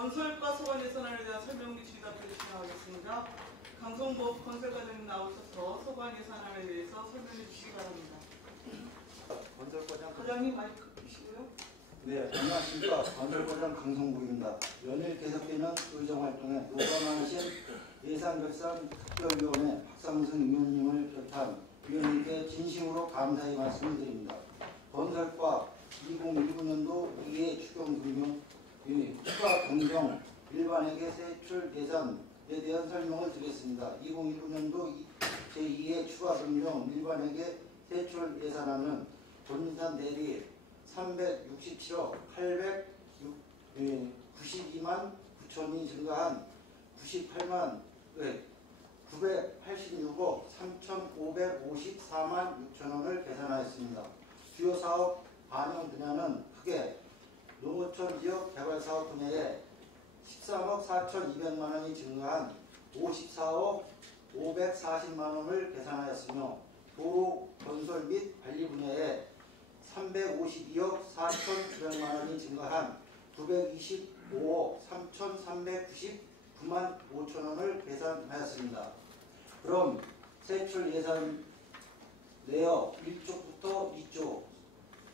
건설과 소관 예산안에 대한 설명 및 질의답변을 진행하겠습니다. 강성복 건설과장님 나오셔서 소관 예산안에 대해서 설명해 주시기 바랍니다. 건설과장 과장님 마이크 끄시고요. 네, 안녕하십니까. 건설과장 강성복입니다. 연일 계속되는 의정활동에 노감하신 예산결산특별위원회 박상승 위원님을 비롯한 위원님께 진심으로 감사의 말씀을 드립니다. 건설과 2019년도 2회 추경 금융 추가 변경 일반회계 세출 예산에 대한 설명을 드리겠습니다. 2019년도 제2회 추가 변경 일반회계 세출 예산안은 본산 대비 367억 892만 9천이 증가한 986억 3,554만 6천원을 계산하였습니다. 주요 사업 반영 분야는 크게 농어촌 지역 개발 사업 분야에 13억 4,200만원이 증가한 54억 540만원을 계산하였으며 도로 건설 및 관리 분야에 352억 4,900만원이 증가한 925억 3,399만 5천원을 계산하였습니다. 그럼 세출 예산 내역 1쪽부터 2쪽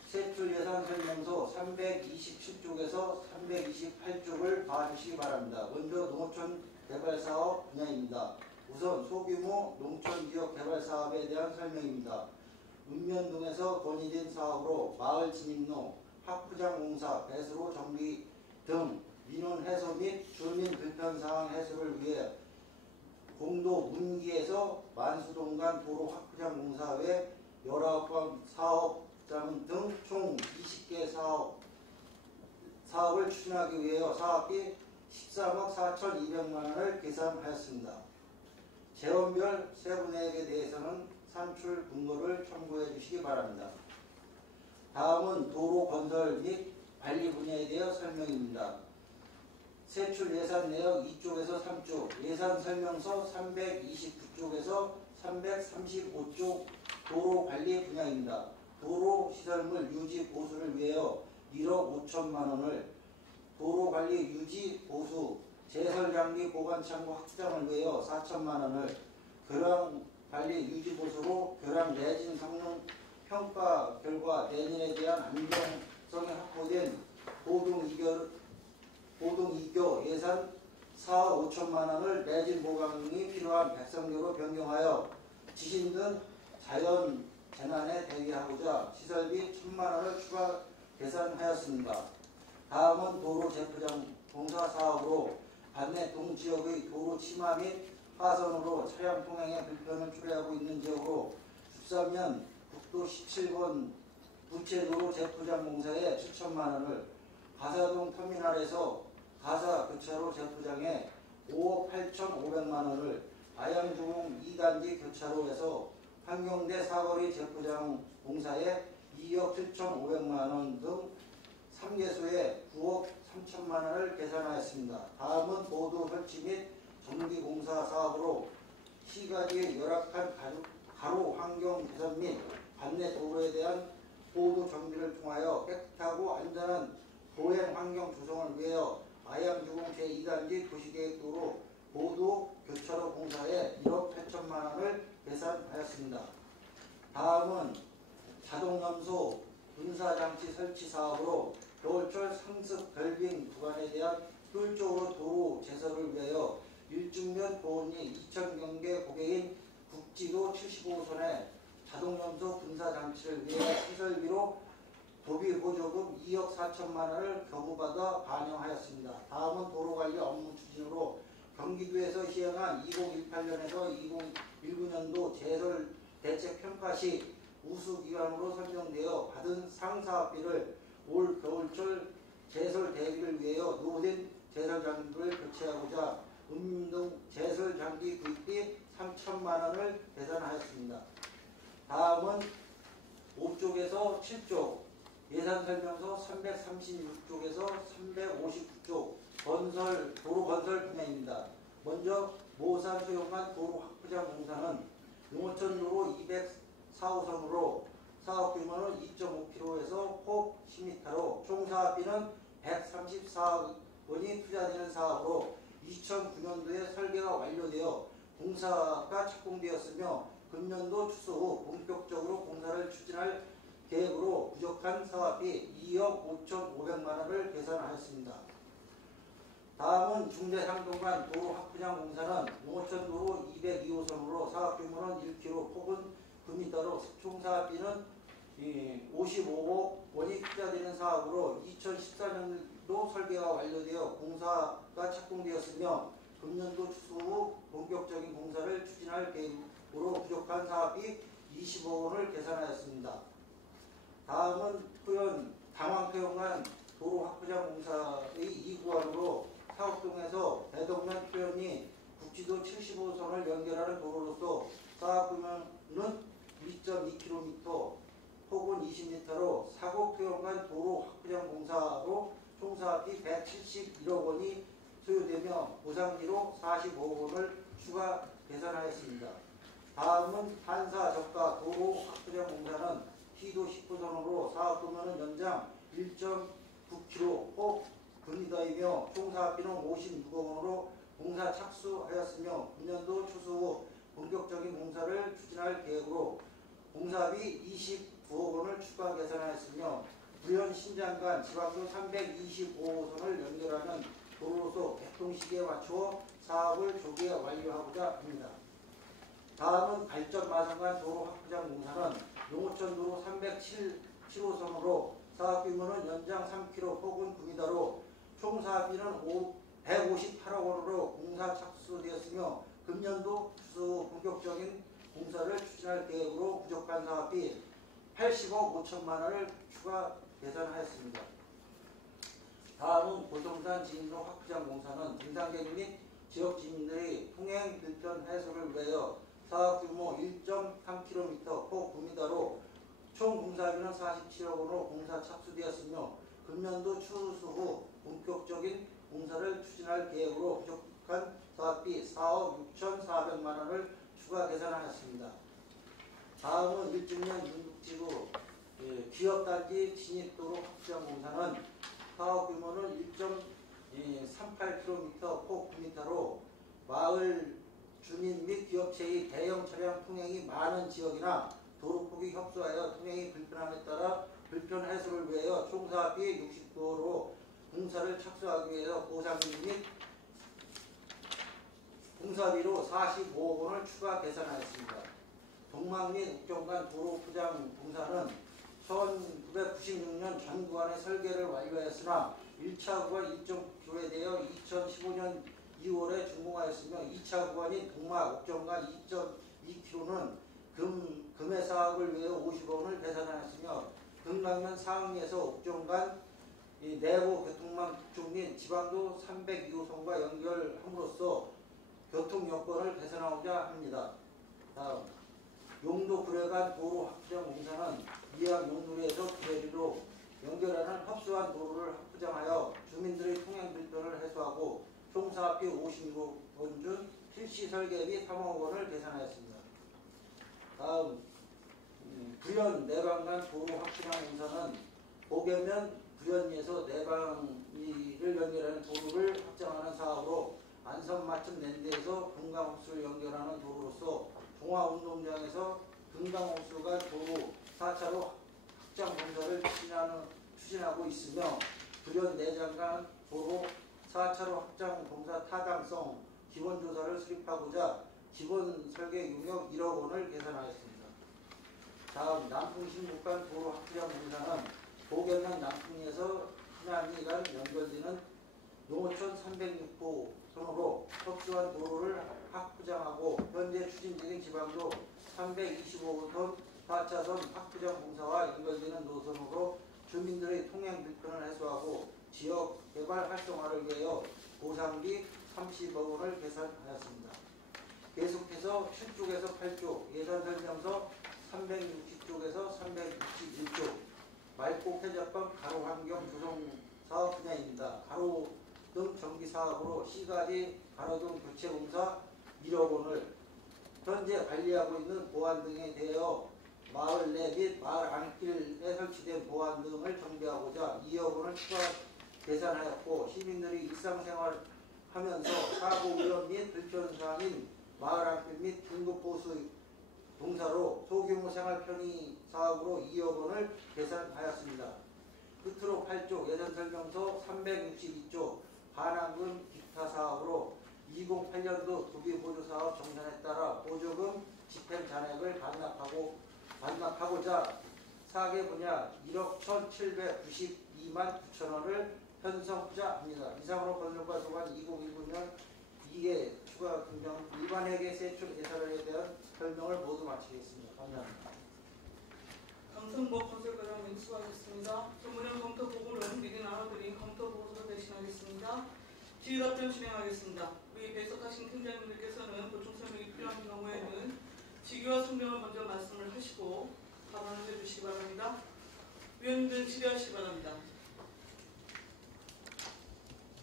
세출 예산 설명서 327쪽에서 328쪽을 봐주시기 바랍니다. 먼저 농어촌 개발 사업 분야입니다. 우선 소규모 농촌 지역 개발 사업에 대한 설명입니다. 읍면동에서 건의된 사업으로 마을 진입로, 학부장 공사, 배수로 정비 등 민원 해소 및 주민 불편사항 해소를 위해 공도 문기에서 만수동간 도로 학부장 공사 외 19번 사업장 등 총 20개 사업을 추진하기 위해 사업비 13억 4,200만원을 계산하였습니다. 재원별 세분액에 대해서는 산출 근거를 첨부해 주시기 바랍니다. 다음은 도로 건설 및 관리 분야에 대해 설명입니다. 세출 예산 내역 2쪽에서 3쪽, 예산 설명서 329쪽에서 335쪽 도로 관리 분야입니다. 도로 시설물 유지 보수를 위하여 1억 5천만원을, 도로 관리 유지 보수 제설 장비 보관 창고 확장을 위하여 4천만원을, 교량 관리 유지 보수로 교량 내진 성능 평가 결과 내년에 대한 안정성이 확보된 보동 이교 예산 4억 5천만원을 내진 보강이 필요한 백성교로 변경하여 지진 등 자연 재난에 대비하고자 시설비 1,000만원을 추가 계산하였습니다. 다음은 도로 재포장 공사 사업으로 반내 동지역의 도로 침하 및 하선으로 차량 통행에 불편을 초래하고 있는 지역으로 13년 국도 17번 부채도로 재포장 공사에 7천만원을, 가사동 터미널에서 가사 교차로 재포장에 5억 8,500만원을, 아양주공 2단지 교차로에서 환경대 사거리 재포장 공사에 2억 7,500만원 등 3개소에 9억 3천만원을 계산하였습니다. 다음은 보도 설치 및 정비공사 사업으로 시가지의 열악한 가로 환경 개선 및 반내 도로에 대한 보도 정비를 통하여 깨끗하고 안전한 보행 환경 조성을 위하여 아양주공 제2단지 도시계획도로 보도 교차로 공사에 1억 8천만원을 계산하였습니다. 다음은 자동염소 분사장치 설치 사업으로 겨울철 상습 결빙 구간에 대한 효율적으로 도로 제설을 위하여 일중면 보온리 2,000경계 고개인 국지도 75선에 자동염소 분사장치를 위해 시설비로 도비보조금 2억 4천만원을 경우받아 반영하였습니다. 다음은 도로관리 업무 추진으로 경기도에서 시행한 2018년에서 2019년도 제설 대책평가 시 우수기관으로 선정되어 받은 상사업비를 올 겨울철 제설 대비를 위하여 노후된 제설 장비를 교체하고자 읍면동 제설 장비 구입비 3천만원을 계산하였습니다. 다음은 5쪽에서 7쪽 예산 설명서 336쪽에서 359쪽 도로 건설 분야입니다. 먼저 모산 소용한 도로 확부장 공사는 농어촌 도로 204호선으로 사업 규모는 2.5km에서 폭 10m로 총 사업비는 134억 원이 투자되는 사업으로 2009년도에 설계가 완료되어 공사가 착공되었으며 금년도 추수 후 본격적으로 공사를 추진할 계획으로 부족한 사업비 2억 5,500만 원을 계산하였습니다. 다음은 중대상동간 도로 확부장 공사는 농어촌도로 202호선으로 사업 규모는 1km 폭은 9m로 총 사업비는 55억 원이 투자되는 사업으로 2014년도 설계가 완료되어 공사가 착공되었으며 금년도 추수 후 본격적인 공사를 추진할 계획으로 부족한 사업비 20억 원을 계산하였습니다. 다음은 표현 당황표현간 도로 확부장 공사의 2구간으로 사업동에서 대동면 표현이 국지도 75선을 연결하는 도로로서 사업 규모는 1.2km, 폭은 20m로 사고 표현간 도로 확부장 공사로 총 사업비 171억 원이 소요되며 보상비로 45억 원을 추가 계산하였습니다. 다음은 한사 저가 도로 확부장 공사는 T도 19선으로 사업 규모는 연장 1.9km, 폭 9m이며 총 사업비는 56억 원으로 공사 착수하였으며 금년도 추수 후 본격적인 공사를 추진할 계획으로 공사비 29억 원을 추가 계산하였으며 부연 신장간 지방도 325호선을 연결하는 도로로서 개통시기에 맞추어 사업을 조기에 완료하고자 합니다. 다음은 발전 마산간 도로 확부장 공사는 농어촌도로 307호선으로 사업 규모는 연장 3km, 폭은 9m로 총 사업비는 158억 원으로 공사 착수되었으며 금년도 추수 후 본격적인 공사를 추진할 계획으로 부족한 사업비 80억 5천만 원을 추가 계산하였습니다. 다음은 고성산 진로 확부장 공사는 등산객 및 지역 주민들의 통행 불편 해소를 위하여 사업 규모 1.3km, 폭 9m로 총 공사비는 47억 원으로 공사 착수되었으며 금년도 추수 후 본격적인 공사를 추진할 계획으로 부족한 사업비 4억 6,400만 원을 추가 계산하였습니다. 다음은 1주년 윤북지구 기업단지 진입도로 확부장 공사는 사업 규모는 1.38km, 폭 9m로 마을 주민 및 기업체의 대형 차량 통행이 많은 지역이나 도로폭이 협소하여 통행이 불편함에 따라 불편 해소를 위하여 총 사업비 69억으로 공사를 착수하기 위해서 보상비 및 공사비로 45억 원을 추가 계산하였습니다. 동막 및 옥정간 도로 포장 공사는 1996년 전 구간의 설계를 완료하였으나 1차 구간 1.9km에 대여 2015년 2월에 준공하였으며 2차 구간인 동막 옥정간 2.2km는 금해 사업을 위해 50억 원을 계산하였으며 금강면 상위에서 옥정간 내부 교통망 구축 및 지방도 302호선과 연결함으로써 교통 여건을 개선하고자 합니다. 다음 용도 구례간 도로 확부장 공사는 이항 용도리에서 구례리로 연결하는 협소한 도로를 확부장하여 주민들의 통행 불편을 해소하고 총 사업비 56억 원 중 필시 설계비 3억 원을 계산하였습니다. 다음 부연 내방간 도로 확부장 공사는 보계면 부연리에서 내방리를 연결하는 도로를 확장하는 사업으로 안성 맞춤 랜드에서 금강호수를 연결하는 도로로서 종화운동장에서 금강호수가 도로 4차로 확장 공사를 추진하고 있으며 부연 내장간 도로 4차로 확장 공사 타당성 기본조사를 수립하고자 기본 설계 용역 1억 원을 계산하였습니다. 다음 남풍신북간 도로 확장 공사는 보계면 남풍리에서 신안리간 연결되는 농어촌 306호선으로 협소한 도로를 확부장하고 현재 추진 중인 지방도 325호선 4차선 확부장 공사와 연결되는 노선으로 주민들의 통행 불편을 해소하고 지역 개발 활성화를 위하여 보상비 30억 원을 계산하였습니다. 계속해서 7쪽에서 8쪽 예산설명서 360쪽에서 361쪽 맑고 쾌적한 가로환경 조성 사업 분야입니다. 가로등 정비 사업으로 C가지 가로등 교체 공사 1억 원을 현재 관리하고 있는 보안 등에 대하여 마을 내 및 마을 안길에 설치된 보안 등을 정비하고자 2억 원을 추가 개선하였고 시민들이 일상생활하면서 사고 위험 및 불편사항인 마을 안길 및 긴급보수 동사로 소규모 생활 편의 사업으로 2억 원을 계산하였습니다. 끝으로 8조 예산설명서 362조 반환금 기타 사업으로 2008년도 도비보조사업 정산에 따라 보조금 집행 잔액을 반납하고자 사계 분야 1억 1,792만 9천 원을 편성투자합니다. 이상으로 건설과 소관 2019년 2개 추가 금정 일반 회계 세출 예산에 대한 설명을 모두 마치겠습니다. 감사합니다. 강성복 건설과장님 수고하셨습니다. 전문형 검토 보고는 미리 나눠드린 검토 보고서로 대신하겠습니다. 질의답변 진행하겠습니다. 우리 배석하신 팀장님들께서는 보충 설명이 필요한 경우에는 직위와 성명을 먼저 말씀을 하시고 발언을 해주시기 바랍니다. 위원님들 질의하시기 바랍니다.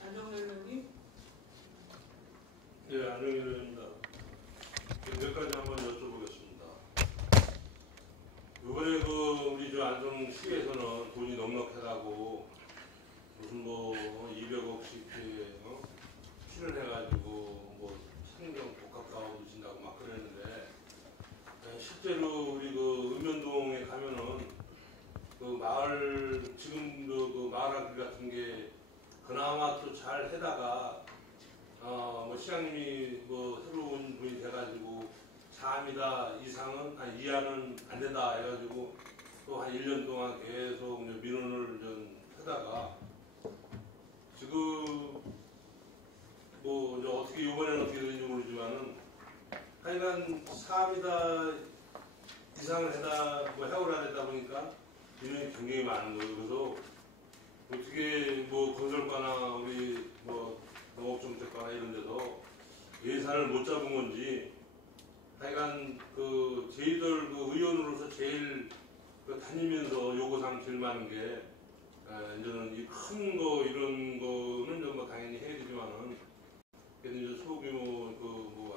안정열 의원님. 네, 안정열 의원입니다. 몇 가지 한번 여쭤보겠습니다. 이번에 우리 안성시에서는 돈이 넉넉해가고 무슨 200억씩 출연해가지고 상경 복합사업도 진다고 막 그랬는데 실제로 우리 읍면동에 가면은 마을 지금도 마을 안길 같은 게 그나마 또 잘 해다가 시장님이 새로운 분이 돼가지고 4미다 이하는 안 된다 해가지고 또 한 1년 동안 계속 민원을 좀 하다가 지금 어떻게 이번에는 어떻게 되는지 모르지만은 하여간 4미다 이상을 해오라 되다 보니까 민원이 굉장히 많은 거예요. 그래서 어떻게 건설과나 우리 농업정책과나 이런 데서 예산을 못 잡은 건지 하여간 저희들 의원으로서 제일 다니면서 요구사항 제일 많은 게 이제는 이 큰 거 이런 거는 당연히 해야 되지만은 그래도 이제 소규모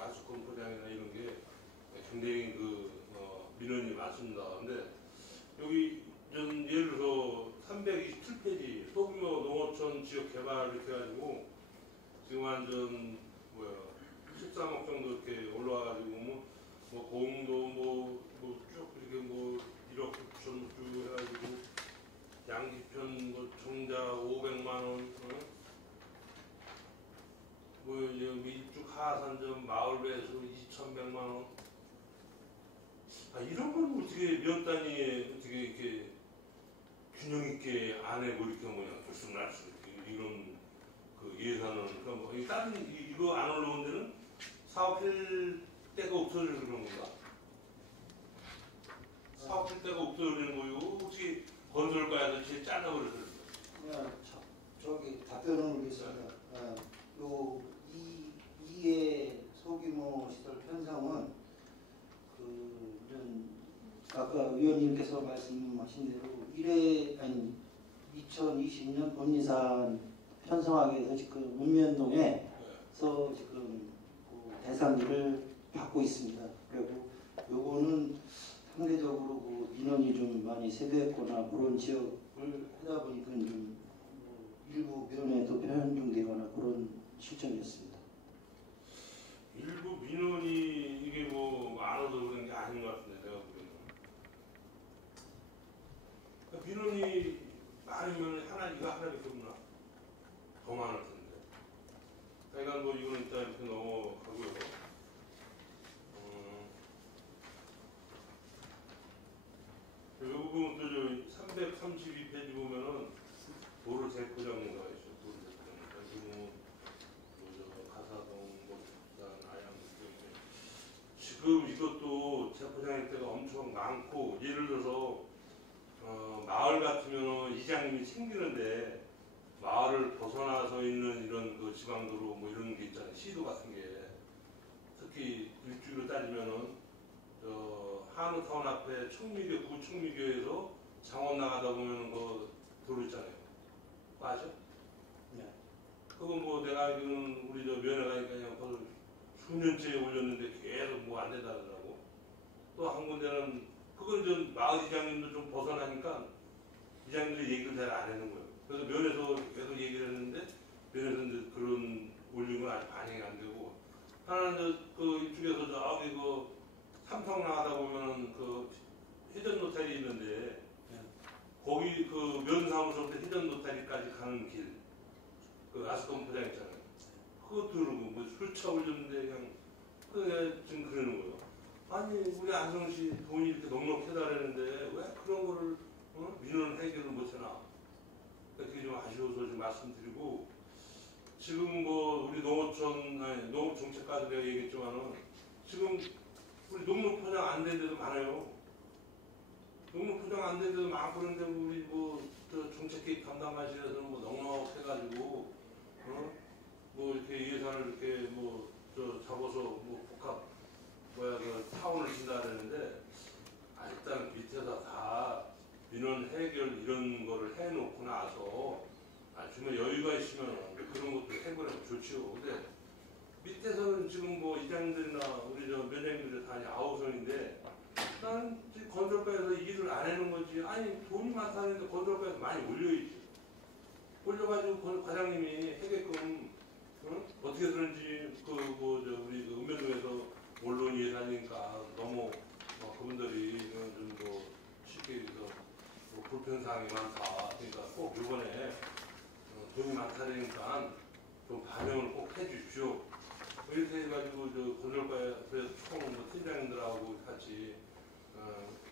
아스콘 포장이나 이런 게 굉장히 민원이 많습니다. 근데 여기 예를 들어서 327페이지 소규모 농어촌 지역 개발 이렇게 해가지고 지금 한 13억 정도 이렇게 올라와가지고 공도 쭉 이렇게 1억 9천 쭉 해가지고 양지편 정자 500만 원, 이쪽 하산점 마을배수 2,100만 원. 이런 건 어떻게 몇 단위에 어떻게 이렇게 균형 있게 안 해 이렇게 들쑥날쑥 이런 예산은 다른 이거 안 올라온 데는 사업할 데가 없어져서 그런 건가? 사업할 데가 없어지는 거고 어떻게 건설가에서 제일 잘라버렸어요? 저기 답변을 위해서는 이의 소규모 시설 편성은 아까 위원님께서 말씀하신 대로 2020년 본예산 편성하기 위해서 지금 읍면동에서 지금 대상지를 받고 있습니다. 그리고 요거는 상대적으로 민원이 좀 많이 세대했거나 그런 지역을 하다 보니까 좀 일부 면에도 편중되거나 그런 실정이었습니다. 일부 민원이 이게 많아서 그런 게 아닌 것 같은데 내가 보기에는 민원이 많으면 이거 하나밖에 없나? 더 많을 텐데. 하여간 이거는 일단 이렇게 넘어가고요. 이 부분 또 332페이지 보면은 도로 재포장로가 있어요. 도로 재포장로. 가사동, 부산, 아양 지금 이것도 재포장할 때가 엄청 많고 예를 들어서 마을 같으면 이장님이 챙기는데 마을을 벗어나서 있는 이런 지방도로 이런 게 있잖아요. 시도 같은 게 특히 일주일로 따지면은 한우타운 앞에 구청미교에서 장원 나가다 보면 도로 있잖아요. 맞죠? 네. 그건 내가 알기로는 우리 면회가 그냥 벌써 수년째 올렸는데 계속 안 된다 그러더라고. 또 한 군데는 그건 좀 마을 이장님도 좀 벗어나니까 이장님들이 얘기를 잘 안 하는 거예요. 그래서 면에서 계속 얘기를 가는 길, 그 아스콘 포장 있잖아요. 그거 들고 뭐 술차 올렸는데 그냥 그게 지금 그러는 거예요. 아니 우리 안성시 돈이 이렇게 넉넉해다라는데 왜 그런 거를 민원 해결을 못해나? 그게 좀 아쉬워서 좀 말씀드리고 지금 뭐 우리 농업정책과도 내가 얘기했지만은 지금 우리 농협 포장 안 된 데도 많아요. 농협 포장 안 된 데도 많고 그런데 우리 뭐저 정책 개입 담당관실에서는 뭐 넉넉해가지고 뭐 이렇게 예산을 이렇게 뭐 저 잡아서 뭐 복합 그 타운을 진다 그러는데 일단 밑에서 다 민원 해결 이런 거를 해놓고 나서 주면 여유가 있으면 그런 것도 해보면 좋지요. 근데 밑에서는 지금 뭐 이장들이나 우리 저 면장님들이 다 아우성인데 난 건설과에서 일을 안 해놓은 거지. 아니 돈이 많다는데 건설과에서 많이 올려야지. 올려가지고 과장님이 해게끔 어떻게 그런지 우리 읍면동에서 언론 예산이니까 너무 그분들이 좀 쉽게 해서 불편사항이 많다. 그러니까 꼭 이번에 돈이 많다니까 좀 반영을 꼭 해주십시오. 이렇게 해가지고 저 건설과에서 총 팀장님들하고 같이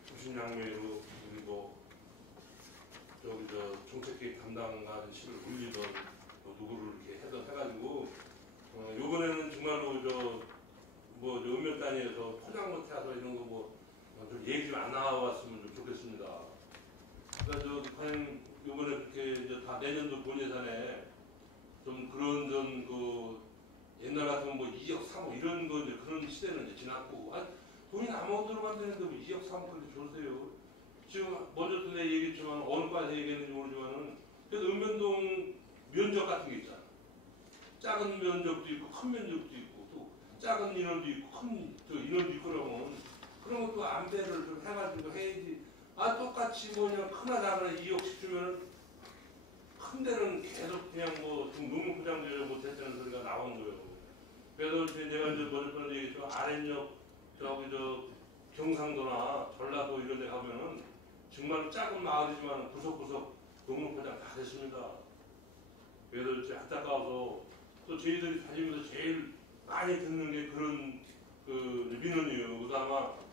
부신양매로 그리고 저기 저 정책개입 담당관실을 올리던 누구를 이렇게 해가지고 요번에는 정말로 저 읍면 단위에서 포장 못해서 이런 거 좀 얘기 좀 안 나왔으면 좀 좋겠습니다. 그러니까 저 과연 요번에 그렇게 이제 다 내년도 본 예산에 좀 그런 옛날 같으면 뭐 2억 3억 이런 거 이제 그런 시대는 이제 지났고 돈이 아무것도 들어간다는데 뭐 2억 3억 그렇게 주세요. 지금 먼저도 내가 얘기했지만 어느 과에서 얘기했는지 모르지만은 그래도 읍면동 면적 같은 게 있잖아. 작은 면적도 있고 큰 면적도 있고 또 작은 인원도 있고 큰 인원도 있고 그런 것도 안배를 좀 해가지고 해야지. 똑같이 그냥 크나 작으나 2억씩 주면은 큰 데는 계속 그냥 지금 농무부장들 못했다는 소리가 나온 거예요. 그래서 내가 이제 먼저 얘기했지만 아랫역 경상도나 전라도 이런 데 가면은 정말 작은 마을이지만 구석구석 농무포장 다 됐습니다. 그래서 이제 안타까워서 또 저희들이 다니면서 제일 많이 듣는 게 그런 민원이에요. 그래서 아마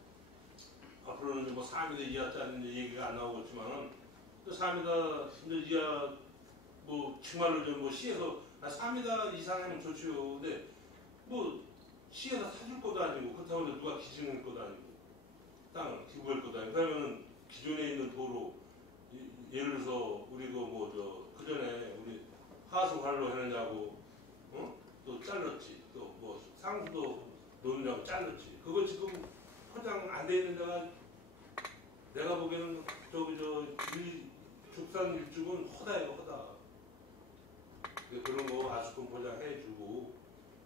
앞으로는 뭐 4m 이하짜리 얘기가 안 나오겠지만은 4m 이하 정말로 좀 시에서 4m 이상이면 좋지요. 근데 시에서 사줄 것도 아니고 그렇다고 해서 누가 기증할 것도 아니고 땅을 기부할 것도 아니고 그러면은 기존에 있는 도로 예를 들어서 우리 그 전에 우리 하수관로 해느냐고 또 잘랐지. 또 상수도 놓느냐고 잘랐지. 그거 지금 포장 안 돼 있는 데가 내가 보기에는 죽산 일죽은 허다예요, 허다. 그런 거 아스콘 포장해주고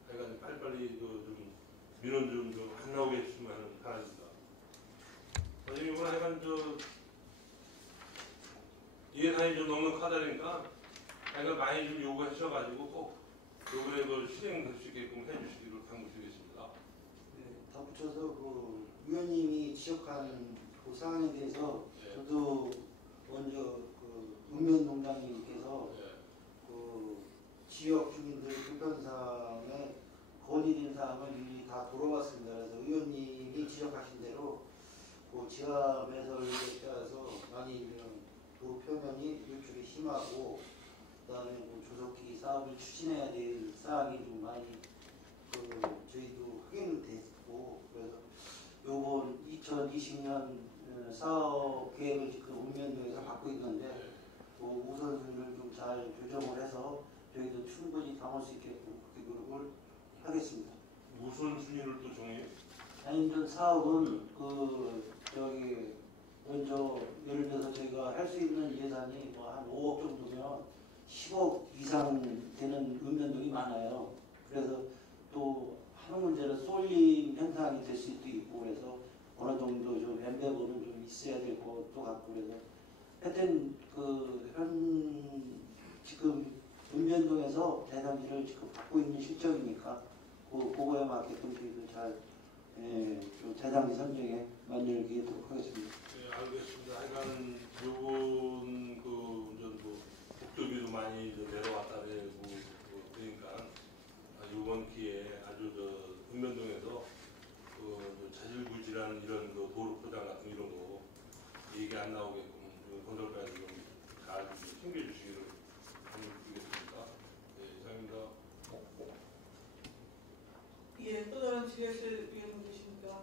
하여간 빨리빨리 좀 민원 좀 안 나오게 해주시면 바랍니다. 이번 하여간 예산이 좀 넉넉하다니까 하여간 많이 좀 요구하셔가지고 꼭 요번에 실행될 수 있게끔 해주시기를 당부드리겠습니다. 네, 덧붙여서 위원님이 지적한 그 사항에 대해서 저도 먼저 읍면농장님께서 지역 주민들 불편사항에 건의된 사항을 일일이 다 돌아봤습니다. 그래서 의원님이 지적하신 대로 지하 매설에 따라서 많이 도로 표면이 일축이 심하고 그다음에 조속히 사업을 추진해야 될 사항이 좀 많이 저희도 확인은 됐고 그래서 요번 2020년 사업 계획을 지금 읍면동에서 갖고 있는데 우선순위를 좀 잘 조정을 해서 저희도 충분히 담을 수 있게끔 그렇게 노력을 하겠습니다. 우선순위를 또 정해요? 자연전 사업은 먼저 예를 들어서 저희가 할 수 있는 예산이 한 5억 정도면 10억 이상 되는 읍면동이 많아요. 그래서 또 하는 문제는 쏠림 현상이 될 수도 있고 그래서 어느 정도 좀 연배분은 좀 있어야 될 것도 같고 그래서 하여튼 지금 읍면동에서 대상지를 지금 받고 있는 실정이니까 그거에 맞게끔 저희도 잘 좀 대상지 선정에 만들기도록 하겠습니다. 네, 알겠습니다. 하여간 요번 복도비도 많이 내려왔다 그러고 그러니까 이번 기회에 아주 읍면동에서 자질구질한 이런 도로 포장 같은 이런 거 얘기 안 나오게끔 건설까지 좀잘 챙겨주시기를 부탁드리겠습니다. 네, 이상입니다. 예, 또 다른 질의하실 위원 계십니까?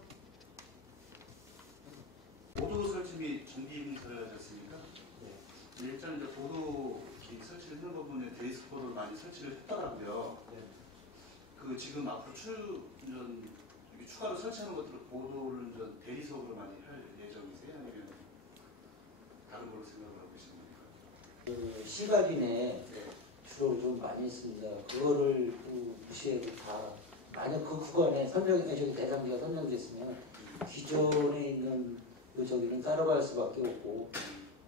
보도 설치 및 정비 공사를 하지 않습니까? 네. 일단 이제 보도 설치를 하는 부분에 데이스코를 많이 설치를 했더라고요. 네. 그 지금 앞으로 추가로 설치하는 것들을 보도를 이제 대리석으로 많이 할 예정이세요? 아니면 다른 걸로 생각을 하고 계신 겁니까? 시가진에 네. 주로 좀 많이 있습니다. 그거를 무시해도 다 만약 그 구간에 저기 대상지가 선정됐으면 기존에 있는 저기는 따라갈 수밖에 없고,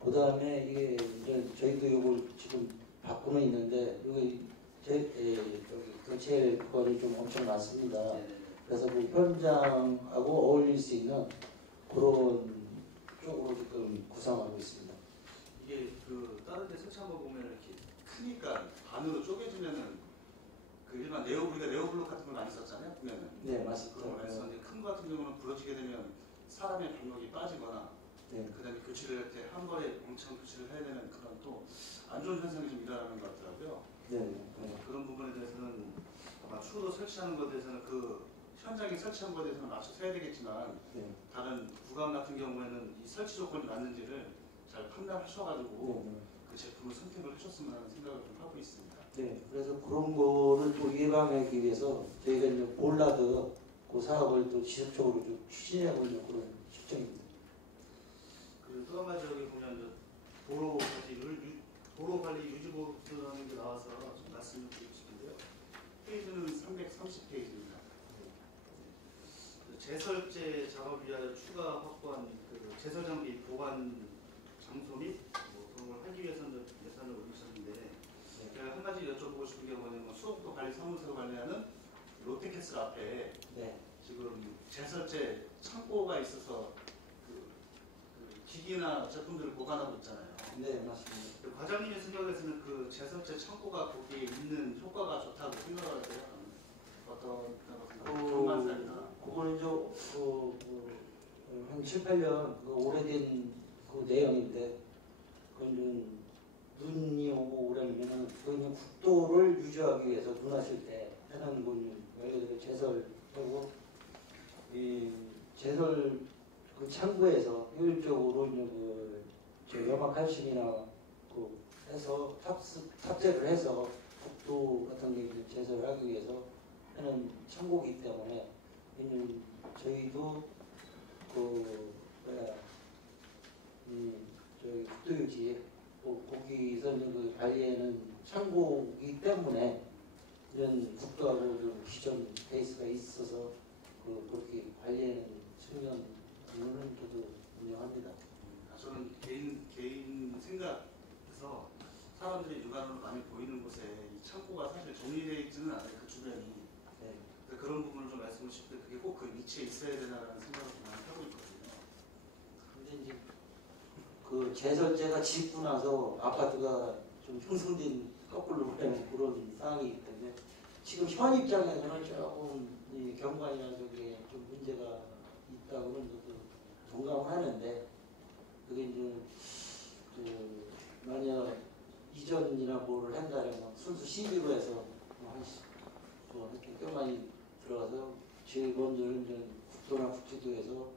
그 다음에 이게 이제 저희도 이걸 지금 바꾸는 있는데 여기 교체 건이 좀 엄청 많습니다. 그래서 그 현장하고 어울릴 수 있는 그런 쪽으로 지금 구상하고 있습니다. 이게 그 다른 데 설치한 거 보면 이렇게 크니까 반으로 쪼개지면은 그 일반 우리가 네오블록 같은 걸 많이 썼잖아요. 보면은. 네, 맞습니다. 그런 걸 많이 썼는데 큰 거 같은 경우는 부러지게 되면 사람의 병력이 빠지거나 네. 그다음에 교체를 할 때 한 번에 엄청 교체를 해야 되는 그런 또 안 좋은 현상이 좀 일어나는 것 같더라고요. 네. 네. 그런 부분에 대해서는 아마 추후로 설치하는 것에 대해서는 그 현장에 설치한 것에 대해서는 맞춰서 해야 되겠지만 네. 다른 구간 같은 경우에는 이 설치 조건이 맞는지를 잘 판단하셔가지고 네. 그 제품을 선택을 하셨으면 하는 생각을 좀 하고 있습니다. 네, 그래서 그런 거를 또 예방하기 위해서 저희가 이제 볼라드 그 사업을 또 지속적으로 좀 추진하고 있는 그런 실정입니다. 그리고 또 한 가지 여기 보면 이제 도로 관리 유지보수라는 게 나와서 좀 말씀을 드리고 싶은데요. 페이지는 330페이지입니다. 제설제 작업 위하여 추가 확보한 그 제설 장비 보관 장소 및 그런 걸 하기 위해서는 예산을 올리셨는데 제가 한 가지 여쭤보고 싶은 게 뭐냐면 수업도 관리 사무소로 관리하는 롯데캐슬 앞에 네, 지금 제설제 창고가 있어서 그 기기나 제품들을 보관하고 있잖아요. 네, 맞습니다. 그 과장님의 생각에서는 그 제설제 창고가 거기에 있는 효과가 좋다고 생각을 하세요? 어떤 좋은 사이나 그거는 한 7, 8년 오래된 그 내용인데, 그건 눈이 오고 오래면은 그건 국도를 유지하기 위해서 눈 왔을 때 하는 건 말 그대로 제설하고 이 제설 그 창고에서 효율적으로 이제 염화칼슘이나 해서 탑재를 해서 국도 같은 게 제설하기 위해서 하는 창고이기 때문에 저희도 저희 국도유지 거기서 그 관리에는 창고이기 때문에 이런 국도하고 좀 기존 베이스가 있어서 그렇게 관리에는 측면으로는 저도 인정합니다. 저는 개인 생각에서 사람들이 육안으로 많이 보이는 곳에 이 창고가 사실 정리되어 있지는 않아요. 그 주변이. 네. 그런 부분을 좀 말씀을 싶을 때 그게 꼭 그 위치에 있어야 되나라는 생각을 좀 많이 하고 있거든요. 근데 이제 그 제설제가 짓고 나서 아파트가 좀 형성된 거꾸로 되는 그런 상황이기 때문에 지금 현 입장에서는 조금 이 경관이나 저게 좀 문제가 있다고는 저도 동감을 하는데, 그게 이제 만약 이전이나 뭐를 한다면 순수 시비로 해서 이렇게 꽤 많이 들어가서 제일 먼저는 이제 국도나 국토도에서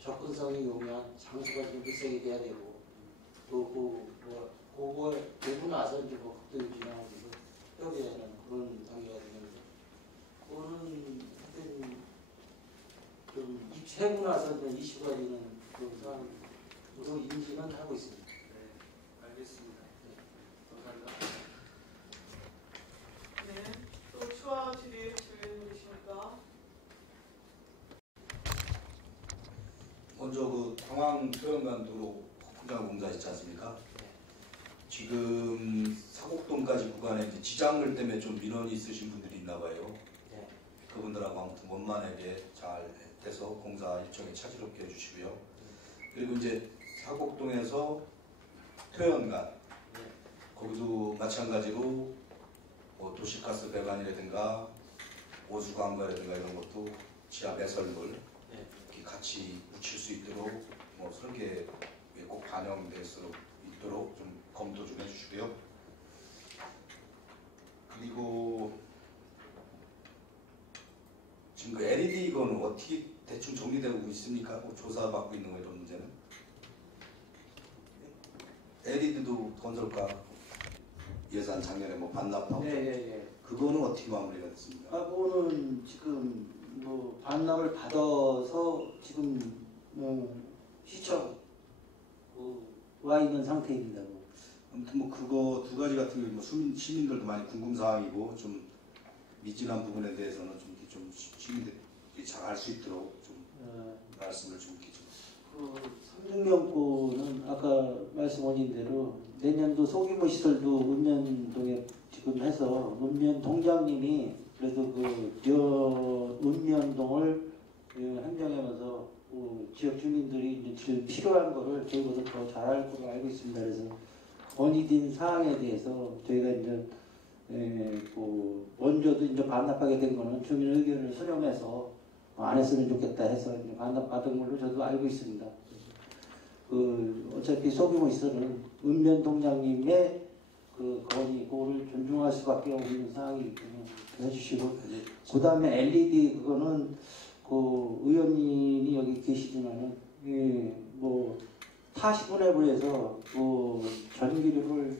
접근성이 용이한 장소가 좀 밀색이 돼야 되고, 또 그거 되고 나서 이제 국도 유지나 협의하는 그런 단계가 되는데, 그거는 하여튼 좀 입체하고 나서 이제 이슈가 되는 그런 상황으로 인지는 하고 있습니다. 네, 알겠습니다. 감사합니다. 네, 또 추가 질의하실 위원 계십니까? 먼저 그 당황 표현관도로 포장 공사 있지 않습니까? 지금 사곡동까지 구간에 이제 지장물 때문에 좀 민원이 있으신 분들이 있나 봐요. 네. 그분들하고 아무튼 원만하게 잘 해서 공사 일정에 차질없게 해주시고요. 그리고 이제 사곡동에서 토연간 거기도 마찬가지로 뭐 도시가스 배관이라든가 오수관과라든가 이런 것도 지하 매설물 네. 이렇게 같이 묻힐 수 있도록 뭐 설계에 꼭 반영될 수 있도록 좀 검토 좀 해주시고요. 그리고 지금 그 LED 이거는 어떻게 대충 정리되고 있습니까? 뭐 조사받고 있는 거 이런 문제는? LED도 건설가 예산 작년에 뭐 반납하고 예. 그거는 어떻게 마무리가 됐습니까? 그거는 지금 뭐 반납을 받아서 지금 시청 와 있는 상태입니다. 아무튼 뭐 그거 두 가지 같은 경우 뭐 시민들도 많이 궁금 사항이고 좀 미진한 부분에 대해서는 좀 이렇게 좀 시민들이 잘 알 수 있도록 좀 말씀을 좀 이렇게 좀. 그 삼중명고는 아까 말씀하신 대로 내년도 소규모 시설도 읍면동에 지금 해서 읍면 동장님이 그래도 그 읍면동을 행정하면서 지역 주민들이 이제 지금 필요한 거를 저희보다 더 잘할 거로 알고 있습니다. 그래서 건의된 사항에 대해서 저희가 이제 먼저도 이제 반납하게 된 거는 주민 의견을 수렴해서 안 했으면 좋겠다 해서 이제 반납받은 걸로 저도 알고 있습니다. 어차피 소규모 시설은 읍면 동장님의 건의 그거를 존중할 수밖에 없는 사항이기 때문에 해주시고 그 다음에 LED 그거는 의원님이 여기 계시지만은 뭐 타시분해를 해서 전기료를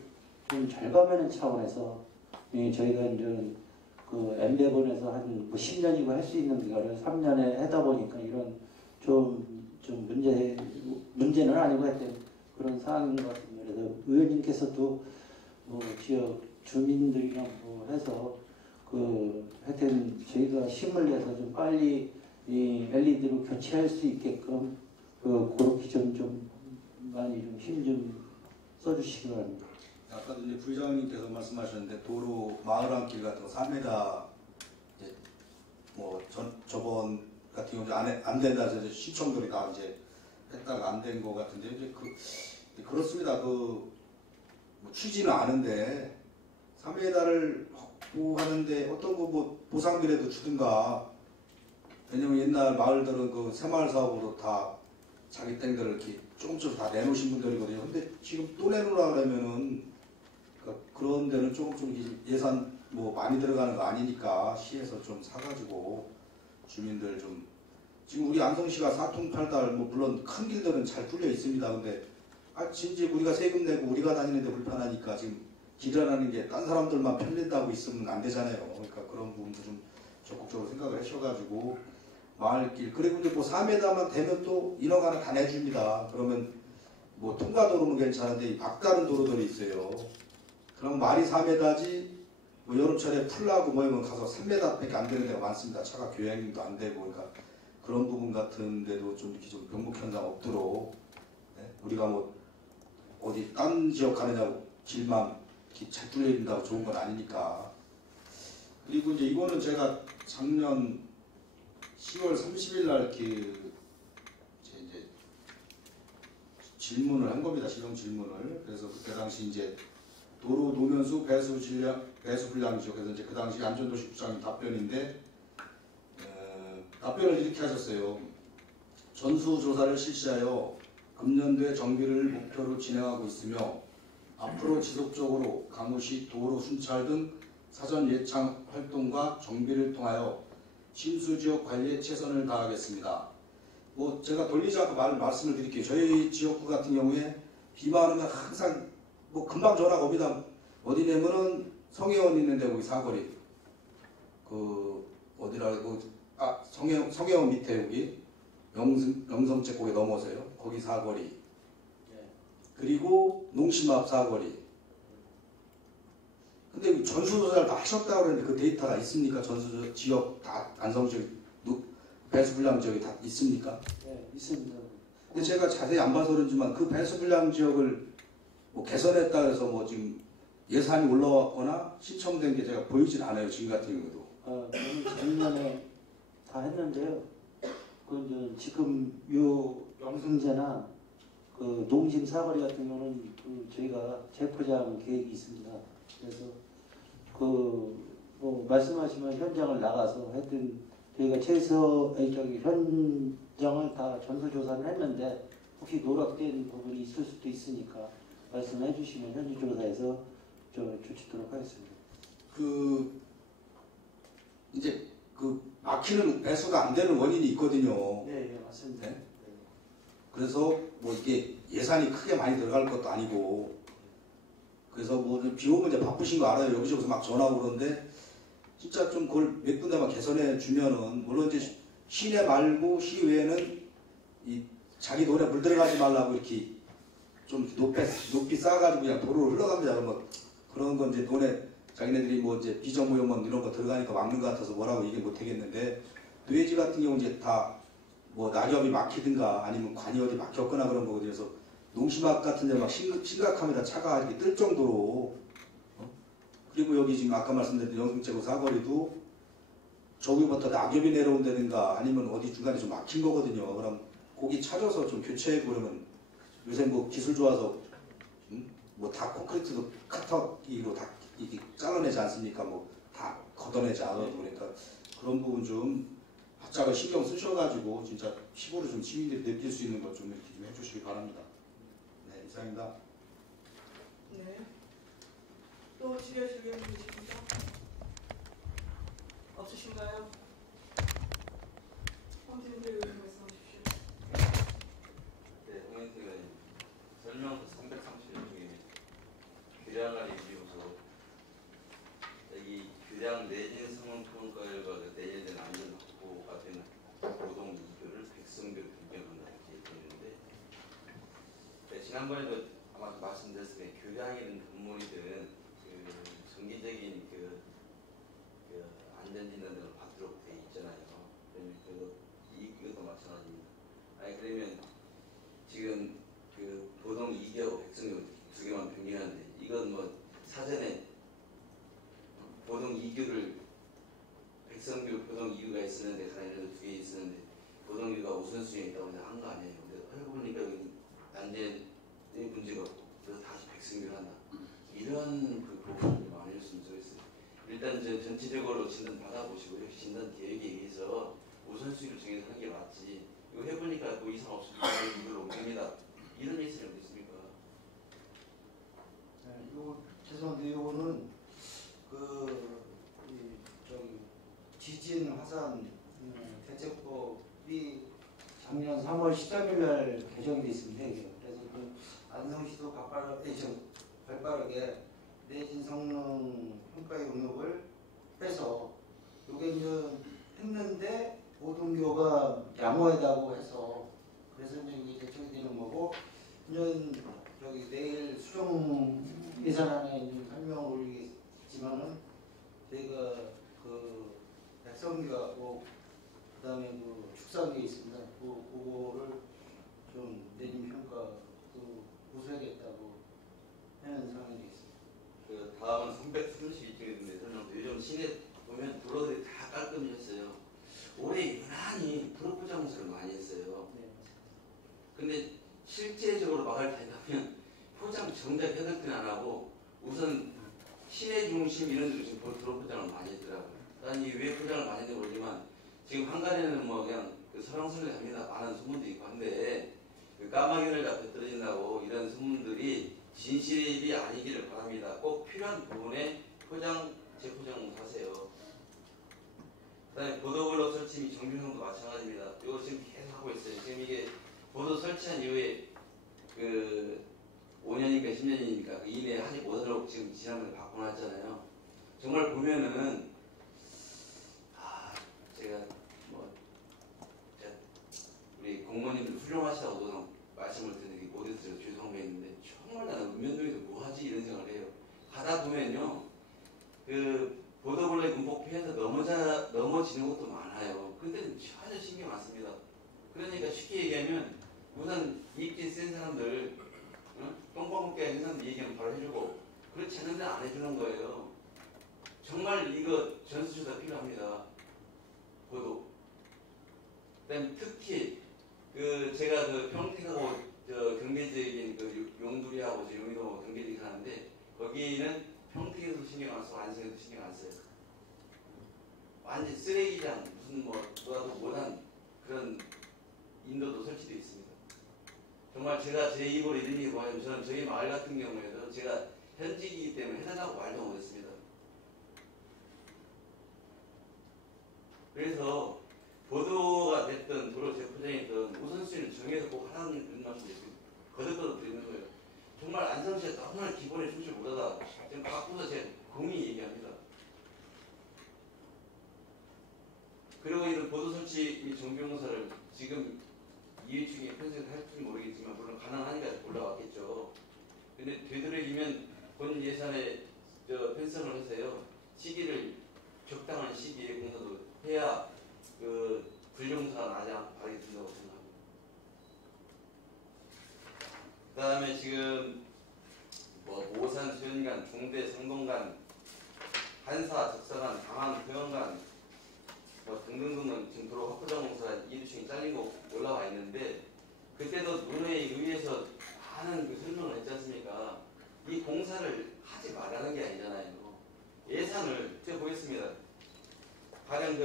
좀 절감하는 차원에서 저희가 이제 엠베본에서 한 10년이고 할 수 있는 거를 3년에 하다 보니까 이런 좀 문제는 아니고 하여튼 그런 상황인 것 같습니다. 그래서 의원님께서도 지역 주민들이랑 해서 하여튼 저희가 힘을 내서 좀 빨리 이 LED로 교체할 수 있게끔 그렇게 좀 많이 좀 힘 좀 써주시기 바랍니다. 아까도 이제 부회장님께서 말씀하셨는데 도로 마을 안길 같은 거 3m 이제 뭐 저번 같은 경우 안 된다 해서 시청들이 다 이제 했다가 안 된 거 같은데 이제 그렇습니다. 뭐 취지는 아는데 3m를 확보하는데 어떤 거 뭐 보상비라도 주든가. 왜냐면 옛날 마을들은 새마을 사업으로 다 자기 땡들을 이렇게 조금씩 다 내놓으신 분들이거든요. 근데 지금 또 내놓으라 그러면은 그런 데는 조금 예산 뭐 많이 들어가는 거 아니니까 시에서 좀 사가지고 주민들 좀 지금 우리 안성시가 4통8달 뭐 물론 큰 길들은 잘 뚫려 있습니다. 근데 진짜 우리가 세금 내고 우리가 다니는데 불편하니까 지금 길이라는 게 딴 사람들만 편린다고 있으면 안 되잖아요. 그러니까 그런 부분도 좀 적극적으로 생각을 하셔가지고 마을길 그리고 이제 뭐 4m만 되면 또 인허가는 다 내줍니다. 그러면 뭐 통과도로는 괜찮은데 이 막다른 도로들이 있어요. 그럼 말이 4m지 뭐 여름철에 풀나고 뭐 이런 가서 3m밖에 안 되는 데가 많습니다. 차가 교행도 안 되고 그러니까 그런 부분 같은 데도 좀 이렇게 좀 병목 현상 없도록 우리가 뭐 어디 딴 지역 가느냐고 길만 잘 뚫려 있는다고 좋은 건 아니니까. 그리고 이제 이거는 제가 작년 10월 30일 날 이제 질문을 한 겁니다. 실용 질문을. 그래서 그때 당시 이제 도로 노면수 배수 분량 지역에서 이제 그 당시 안전도시 부장님 답변인데 답변을 이렇게 하셨어요. 전수조사를 실시하여 금년도에 정비를 목표로 진행하고 있으며 앞으로 지속적으로 강우시 도로 순찰 등 사전 예창 활동과 정비를 통하여 침수지역 관리에 최선을 다하겠습니다. 뭐 제가 돌리지 않고 말씀을 드릴게요. 저희 지역구 같은 경우에 비만 오면 항상 뭐 금방 전화가 옵니다. 어디냐면은 성혜원 있는 데 거기 사거리 어디라고 성혜원 밑에 여기 영성제 거기 넘어서요. 거기 사거리 그리고 농심 앞 사거리. 근데 전수조사를 다 하셨다고 그러는데 그 데이터가 있습니까? 전수 지역 다 안성 지역 배수불량 지역이 다 있습니까? 네, 있습니다. 근데 제가 자세히 안 봐서 그런지만 그 배수불량 지역을 뭐 개선했다 해서 뭐 지금 예산이 올라왔거나 신청된 게 제가 보이진 않아요. 지금 같은 경우도. 저는 작년에 다 했는데요. 지금 요 영승제나 그 농심 사거리 같은 경우는 그 저희가 재포장 계획이 있습니다. 그래서 그 뭐 말씀하시면 현장을 나가서 하여튼 저희가 현장을 다 전수조사를 했는데 혹시 노락된 부분이 있을 수도 있으니까 말씀해 주시면 현지 조사해서 조치토록 하겠습니다. 그 이제 그 막히는 배수가 안 되는 원인이 있거든요. 네, 맞습니다. 네? 그래서 뭐 이게 예산이 크게 많이 들어갈 것도 아니고 그래서 뭐 비 오면 이제 바쁘신 거 알아요. 여기저기서 막 전화하고 그러는데 진짜 좀 그걸 몇 군데만 개선해 주면은 물론 이제 시내 말고 시외에는 이 자기 돈에 물 들어가지 말라고 이렇게 좀 높이 쌓아가지고 그냥 도로로 흘러갑니다. 그러면 그런 건 이제 돈에 자기네들이 뭐 이제 비정부용원 이런 거 들어가니까 막는 것 같아서 뭐라고 얘기 못 하겠는데 뇌지 같은 경우 이제 다 뭐 낙엽이 막히든가 아니면 관이 어디 막혔거나 그런 거거든요. 그래서 농심학 같은 데 막 심각합니다. 차가 이렇게 뜰 정도로. 그리고 여기 지금 아까 말씀드린 영승제고 사거리도 저기부터 낙엽이 내려온다든가 아니면 어디 중간에 좀 막힌 거거든요. 그럼 거기 찾아서 좀 교체해 보려면 요새 뭐 기술 좋아서 뭐 다 콘크리트도 카터기로 다 이게 잘라내지 않습니까? 뭐 다 걷어내지 않아도 그러니까 그런 부분 좀 바짝을 신경 쓰셔가지고 진짜 피부로 좀 시민들이 느낄 수 있는 것 좀 이렇게 좀 해주시기 바랍니다. 네, 이상입니다. 네. 또 질의하실 의원 계십니까? 없으신가요? 황진태 의원 말씀하십시오. 네, 홍인태 의원님. 설명서 330일 중에 규량을 이유로 여기 규량 내진 성능 평가 결과 내재된 안전 확보가 되는 고동 2교를 백성교로 변경한다 이렇게 되는데 지난번에도 아마 말씀드렸으면 규량이든 건물이든 그 정기적인 그 안전진단 등을 받도록 돼 있잖아요. 그러면 이것도 마찬가지입니다. 아니 그러면 지금 그 보동 2교, 백성교 두 개만 변경하는데 이건 뭐 사전에 보동 2교를 백성교 보동 2교가 있었는데 가나이라도 두 개 있었는데 보동 2교가 우선순위에 있다고 한 거 아니에요. 근데 알고 보니까 안전에 문제가 없고 그래서 다시 백성교를 한다. 이런 그 부분을 많이 했으면 좋겠어요. 일단 전체적으로 진단 받아보시고요. 진단 계획에 의해서 우선순위를 정해서 하는 게 맞지. 이거 해보니까 뭐 이상 없으니까 이걸 옮깁니다. 이런 예시는 어디 있습니까? 네, 요 죄송한데 요거는 저기 지진 화산 대책법이 작년 3월 13일 날 개정이 돼 있습니다. 이게. 그래서 그 안성시도 발빠르게 내진 성능 평가 용역을 해서 요게 이제 했는데 보동교가 양호하다고 해서 그래서 이제 이게 대책이 되는 거고 이제 저기 내일 수정 예산안에 설명을 올리겠지만은 저희가 그 백성교하고 그다음에 그 축산교 있습니다. 그거를 좀 내림 평가 우수하겠다고 하는 상황이 있습니다. 그 다음은 332쪽인데 요즘 시내 보면 도로들이 다 깔끔해졌어요. 올해 유난히 프로포장 공사를 많이 했어요. 네, 근데 실제적으로 막을 때 가면 포장 정작 해당 때는 안 하고 우선 시내 중심 이런 데로 지금 도로포장을 많이 했더라고요. 난 이게 왜 포장을 많이 했는지 모르지만 지금 한간에는 뭐 그냥 설왕설래 합니다. 많은 소문도 있고 한데 그 까마귀를 잡혀 떨어진다고 이런 소문들이 진실이 아니기를 바랍니다. 꼭 필요한 부분에 재포장 하세요. 그 다음에 보도블록 설치 및 정비성도 마찬가지입니다. 이거 지금 계속 하고 있어요. 지금 이게 보도 설치한 이후에 그 5년인가 10년이니까 그 이내에 하지 못하도록 지금 지난번에 바꿔놨잖아요. 정말 보면은 제가 우리 공무원님들 훌륭하시다고 말씀을 드리는 게 못해서 죄송한 게 있는데 정말 나는 읍면동에서 뭐하지 이런 생각을 해요. 가다 보면요 그 보도블록의 문법 피해서 넘어지는 것도 많아요. 근데 전혀 신경 안 씁니다. 그러니까 쉽게 얘기하면 우선 입지 센 사람들 똥방귀 하는 사람들 얘기하면 바로 해주고 그렇지 않은 데는 안 해주는 거예요. 정말 이거 전수조사 필요합니다. 보도. 그다음에 특히 그 제가 그 평택하고 경제 완전 쓰레기장 무슨 뭐 누가도 못한 그런 인도도 설치되어 있습니다. 정말 제가 제 입으로 이런 얘기 뭐냐면 저는 저희 마을 같은 경우에도 제가 현직이기 때문에 해달라고 말도 못했습니다. 그래서 보도가 됐든 도로 재포장이든 우선순위를 정해서 꼭 하라는 그런 말씀을 거듭거듭 드리는 거예요. 정말 안성시에 너무나 기본에 충실 못하다 지금 바꾸서 제가 공히 얘기합니다. 그리고 이런 보도 설치 및 정비공사를 지금 이해충에 편성을 할지 모르겠지만 물론 가능하니까 올라왔겠죠. 근데 되도록이면 본 예산에 편성을 해서요. 시기를 적당한 시기에 공사도 해야 그 불정사가 나지 않고 발휘 된다고 생각합니다. 그 다음에 지금 뭐 모산 수연간, 중대 성동간, 한사 적사간, 강한 평원간 뭐 등등등은 지금 도로 확보장 공사 이유층이 잘린 거 올라와 있는데 그때도 논의에 의해서 많은 그 설명을 했지 않습니까? 이 공사를 하지 말라는 게 아니잖아요. 예산을 제가 보겠습니다. 가령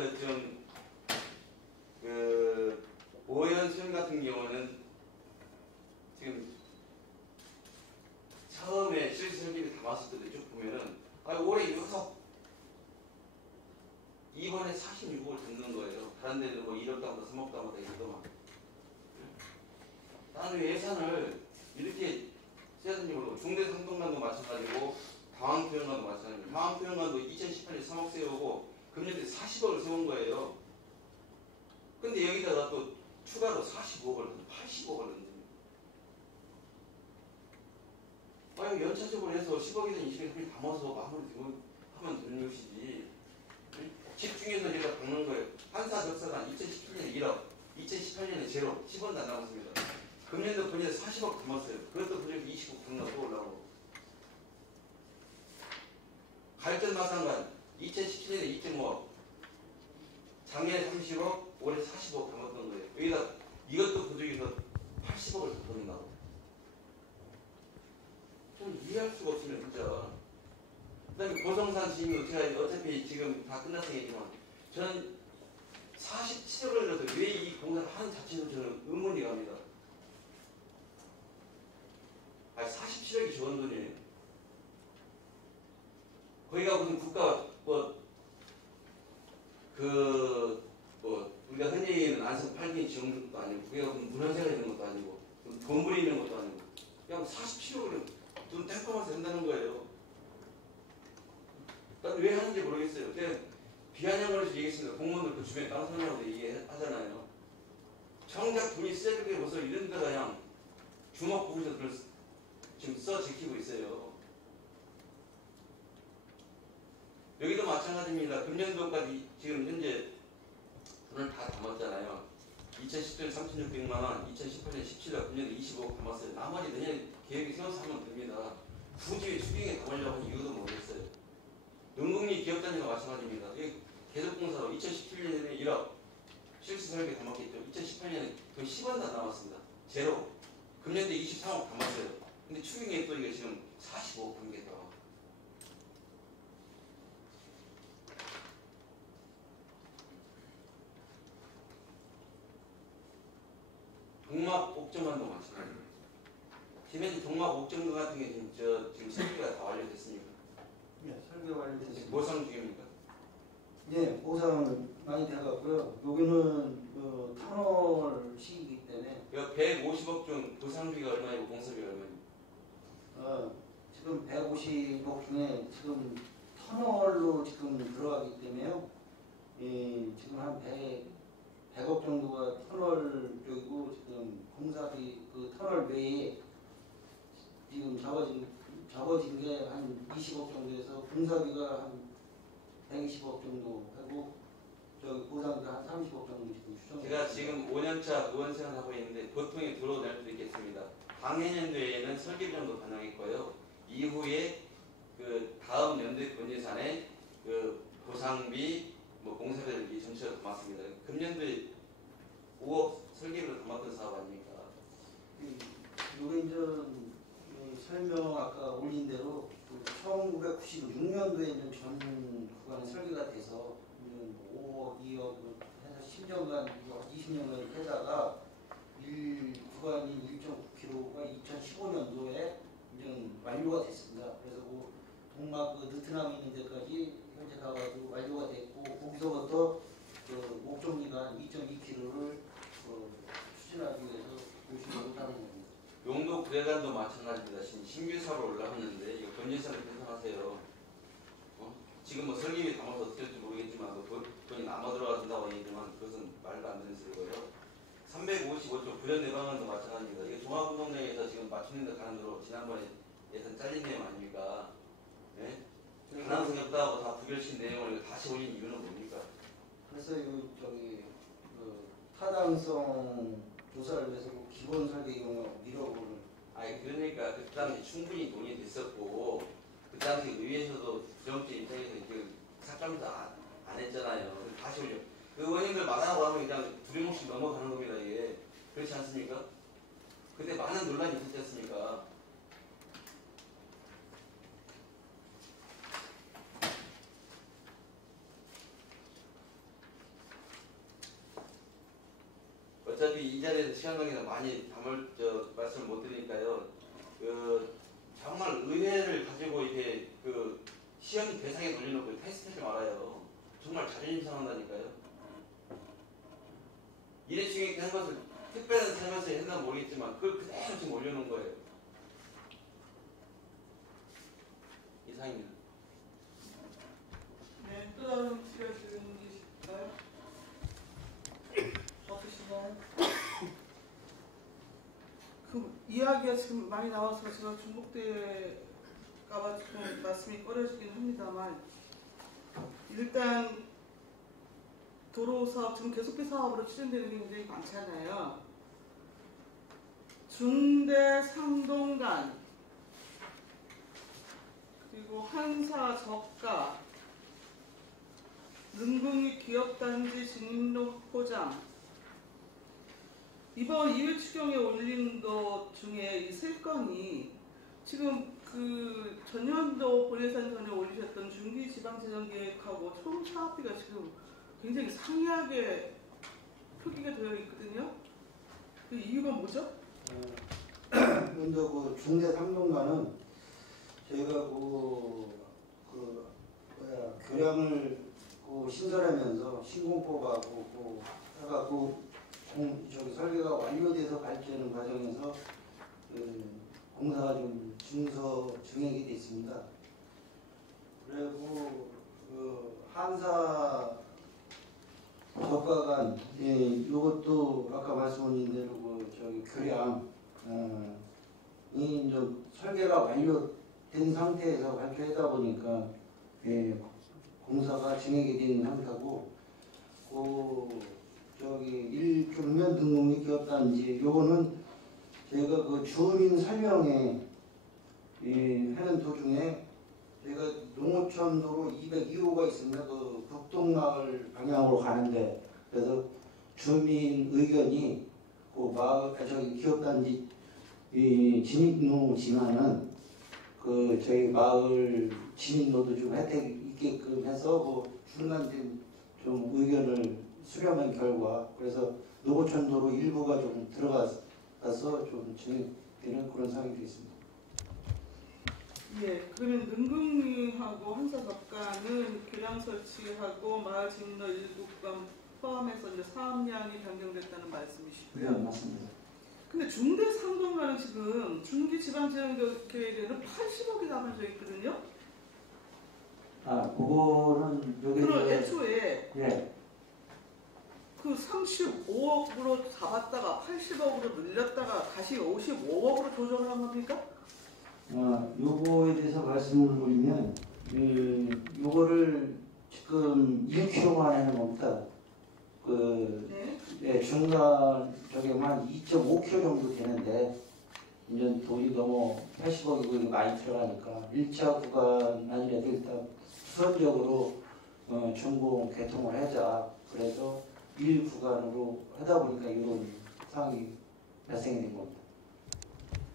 그 오연 수연 같은 경우는 지금 처음에 실수 설계를 담았을 때도 쭉 보면은 올해 6억 이번에 46억을 듣는 거예요. 다른 데는 뭐 1억 담보다 3억 담보다 이러더만. 나는 예산을 이렇게 세야되는 중대 상동간도 마찬가지고 당황표현관도 마찬가지고 당황표현관도 2018년 3억 세우고 금년에 40억을 세운 거예요. 근데 여기다가 또 추가로 45억을 80억을 넣는 거예요. 연차적으로 해서 10억이든 20억이든 담아서 마무리 하면 되는 것이지. 집중해서 제가 박는 거예요. 한사 적사관 2017년에 1억, 2018년에 제로, 10원도 안 남았습니다. 금년도 본인에 40억 담았어요. 그것도 본인에 20억 담아서 또 올라오고. 갈전 마산관 2017년에 2.5억, 작년에 30억, 올해 40억 담았던 거예요. 여기다 이것도 부족해서 80억을 더 넣는다고. 좀 이해할 수가 없으면 진짜. 그 다음에 고성산 지금도 제가 어차피 지금 다 끝났으니까 저는 47억을 넣어서 왜 이 공사를 하는 자체도 저는 의문이 갑니다. 47억이 좋은 돈이에요. 거기가 무슨 국가 우리가 흔히 얘기하는 안성 8기 지원도 아니고 거기가 무슨 문화재가 있는 것도 아니고 건물이 있는 것도 아니고 그냥 47억을 돈 땡겨서 한다는 거예요. 난 왜 하는지 모르겠어요. 제가 비아냥으로 얘기했습니다. 공무원들 그 주변에 다른 사람하고도 얘기하잖아요. 정작 돈이 쓰여질 게 벌써 이런 데가 그냥 주먹 보고서 지금 써 지키고 있어요. 여기도 마찬가지입니다. 금년도까지 지금 현재 돈을 다 담았잖아요. 2010년에 3,600만원, 2018년 17억, 금년도 25억 담았어요. 나머지 내년 계획이 세워서 하면 됩니다. 굳이 추경에 담으려고 하는 이유도 모르겠어요. 농국리 기업단지가 마찬가지입니다. 계속공사로 2017년에 1억 실수 설계 담았겠죠. 2018년에 그 10원도 안 남았습니다. 제로. 금년도에 23억 담았어요. 근데 추경에 또 이게 지금 45억 담겠다. 동막 옥정관도 마찬가지입니다. 지난주 동막 옥정관 같은 게 지금 설계가 다 완료됐습니까? 네, 설계 완료됐습니다. 보상 중입니까? 네, 보상 많이 돼가고요. 여기는 그 터널 시기이기 때문에 150억 중 보상비가 얼마이고 공사비가 얼마입니까? 지금 150억 중에 지금 터널로 지금 들어가기 때문에요. 지금 한 100억 정도가 터널 쪽이고 지금 공사비 그 터널 외에 지금 잡아진 게 한 20억 정도에서 공사비가 한 120억 정도 하고 저기 보상비가 한 30억 정도 지금 추정. 제가 지금 5년차 의원생을 하고 있는데 보통의 도로 낼 수도 있겠습니다. 당해년도에는 설계 정도 반영했고요. 이후에 그 다음 연도의 본예산에 그 보상비, 뭐 공사비를 전체로 담았습니다. 금년도에 5억 설계비를 담았던 사업 아닙니까? 이게 이제 설명 아까 올린 대로 1996년도에 전 구간에 설계가 돼서 진행을 하다가 구간인 1.9km가 2015년도에 이제 완료가 됐습니다. 그래서 그 동막 느트남 있는 데까지 현재 가가지고 완료가 됐고 거기서부터 그 목적리간 2.2km를 추진하기 위해서 고심을 하는 겁니다. 용도 구례간도 마찬가지입니다. 신규 사업을 올라왔는데 이거 건전사를 계산하세요. 지금 뭐 설립이 담아서 어떻게 될지 모르겠지만 돈이 남아 들어간다고 얘기지만 그것은 말도 안 되는 소리고요. 355조 구현 내방안도 마찬가지입니다. 이게 종합운동장에서 지금 맞추는 데 가는 대로 지난번에 예산 잘린 내용 아닙니까? 예? 가능성이 없다고 다 부결신 내용을 다시 올린 이유는 뭡니까? 그래서 타당성 조사를 위해서 기본 설계 용역 밀어보는. 아니 그러니까 그 당시 충분히 논의 됐었고 그 당시 의회에서도 부정적 입장에서 이렇게 삭감도 안 했잖아요. 다시 올려. 그 의원님들 말하고 하면 그냥 두리뭉실 넘어가는 겁니다. 이게 그렇지 않습니까? 그때 많은 논란이 있었지 않습니까? 어차피 이 자리에서 시간 관계상 많이 말씀을 못 드리니까요. 정말 의회를 가지고 이렇게 시험 대상에 돌려놓고 테스트하지 말아요. 정말 자존심 상한다니까요. 일회 중에 한 것을 특별한 삶에서 했나 모르겠지만 그걸 그대로 지금 올려놓은 거예요. 이상입니다. 네, 또 다른 추가 질문 있을까요? 없으신가요? 그 이야기가 지금 많이 나와서 제가 중복될까봐 좀 말씀이 꺼려지긴 합니다만 일단 도로 사업 지금 계속해 사업으로 추진되는 게 굉장히 많잖아요. 중대 상동간 그리고 한사 저가 능궁리 기업단지 진입로 포장 이번 2회 추경에 올린 것 중에 이 세 건이 지금 그 전년도 본예산 전에 올리셨던 중기지방재정계획하고 총 사업비가 지금 굉장히 상이하게 표기가 되어 있거든요. 그 이유가 뭐죠? 먼저 그 중대 상동간은 저희가 교량을 신설하면서 신공법하고 해갖고 설계가 완료돼서 발전하는 과정에서 공사가 좀 증액이 됐습니다. 그리고 한사 저가간 이것도 아까 말씀드린 대로 교량이 좀 설계가 완료된 상태에서 발표하다 보니까 공사가 진행이 된 상태고 일종면 등록리 기업단지 요거는 저희가 그 주민 설명회 하는 도중에 저희가 농어촌도로 202호가 있습니다. 그 북동마을 방향으로 가는데 그래서 주민 의견이 그 기업단지 진입로 지나는 저희 마을 진입로도 좀 혜택 있게끔 해서 중간 좀 의견을 수렴한 결과 그래서 농어촌도로 일부가 좀 들어가서 좀 진행되는 그런 상황이 되겠습니다. 예, 그러면 능궁리하고 한사덕가는 교량 설치하고 마을 진로 일부 구간 포함해서 이제 사업량이 변경됐다는 말씀이시고요. 네, 맞습니다. 근데 중대 상동가는 지금 중기지방재정계획에는 80억이 담아져 있거든요. 그거는 그럼 애초에 예. 그 35억으로 잡았다가 80억으로 늘렸다가 다시 55억으로 조정을 한 겁니까? 요거에 대해서 말씀을 드리면 요거를 지금 1km만 하는 겁니다. 중간 저게만 2.5km 정도 되는데 이제 돈이 너무 80억이고 많이 들어가니까 1차 구간 아니라도 일단 우선적으로 준공 개통을 하자. 그래서 1구간으로 하다 보니까 이런 상황이 발생이 된 겁니다.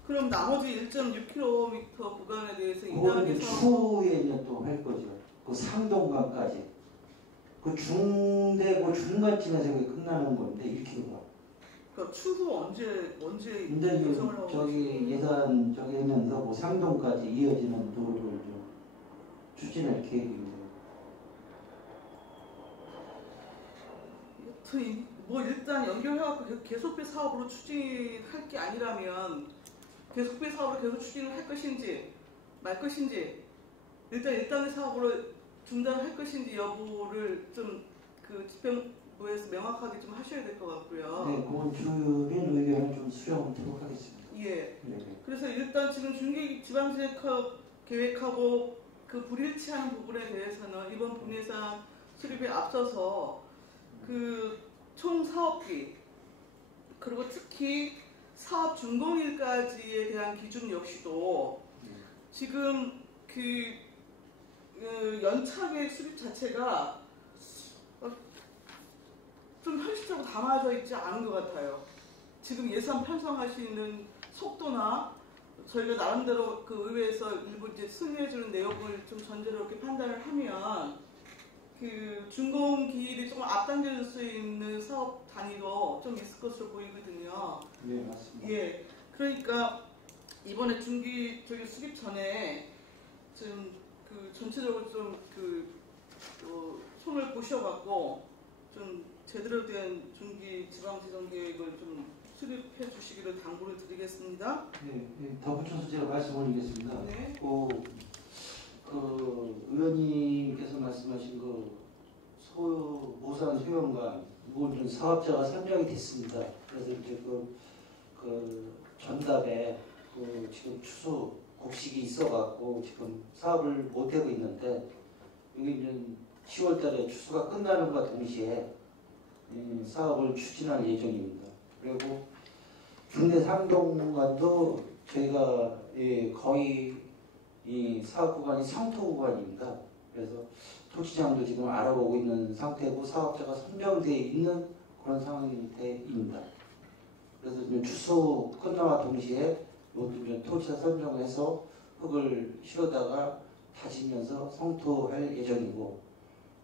그럼 나머지 1.6km 구간에 대해서 그거는 2단계 추후에 또 할 거죠. 그 상동간까지. 그 중대고 중간쯤에서 그게 끝나는 건데 1km가. 그러니까 추후 언제 근데 예정을 하고 저기 예산 저기 하면서 뭐 상동까지 이어지는 도로를 좀 추진할 계획입니다. 여튼 뭐 일단 연결해갖고 계속비 사업으로 추진할 게 아니라면 계속비 사업으로 계속 추진을 할 것인지 말 것인지 일단 1단계 사업으로 중단할 것인지 여부를 좀 그 집행부에서 명확하게 좀 하셔야 될 것 같고요. 네, 그건 주민 의견을 좀 수렴하도록 하겠습니다. 예. 네. 그래서 일단 지금 중기 지방지역 계획하고 그 불일치하는 부분에 대해서는 이번 분예산 수립에 앞서서 그 총 사업비 그리고 특히 사업 준공일까지에 대한 기준 역시도 지금 그 연차 계획 수립 자체가 좀 현실적으로 담아져 있지 않은 것 같아요. 지금 예산 편성하시는 속도나 저희가 나름대로 그 의회에서 일부 이제 승인해주는 내용을 좀 전제로 이렇게 판단을 하면 그 준공 기일이 조금 앞당겨질 수 있는 사업 단위도 좀 있을 것으로 보이거든요. 네, 맞습니다. 예, 그러니까 이번에 중기 저기 수립 전에 좀 그 전체적으로 좀 그 손을 보셔갖고 좀 제대로 된 중기 지방재정 계획을 좀 수립해 주시기를 당부를 드리겠습니다. 네, 네, 덧붙여서 제가 말씀드리겠습니다. 네. 그 의원님께서 말씀하신 그 모산 소형관 이건 좀 사업자가 선정이 됐습니다. 그래서 이제 그 전답에 그 지금 추수 곡식이 있어갖고 지금 사업을 못 하고 있는데 이게 이제 10월달에 추수가 끝나는과 동시에 사업을 추진할 예정입니다. 그리고 중대 상동관도 저희가 거의 이 사업 구간이 상토 구간입니다. 그래서 토지장도 지금 알아보고 있는 상태고 사업자가 선정되어 있는 그런 상황입니다. 그래서 지금 추수 끝나와 동시에 이것도 토지사 선정해서 흙을 실어다가 다지면서 성토할 예정이고,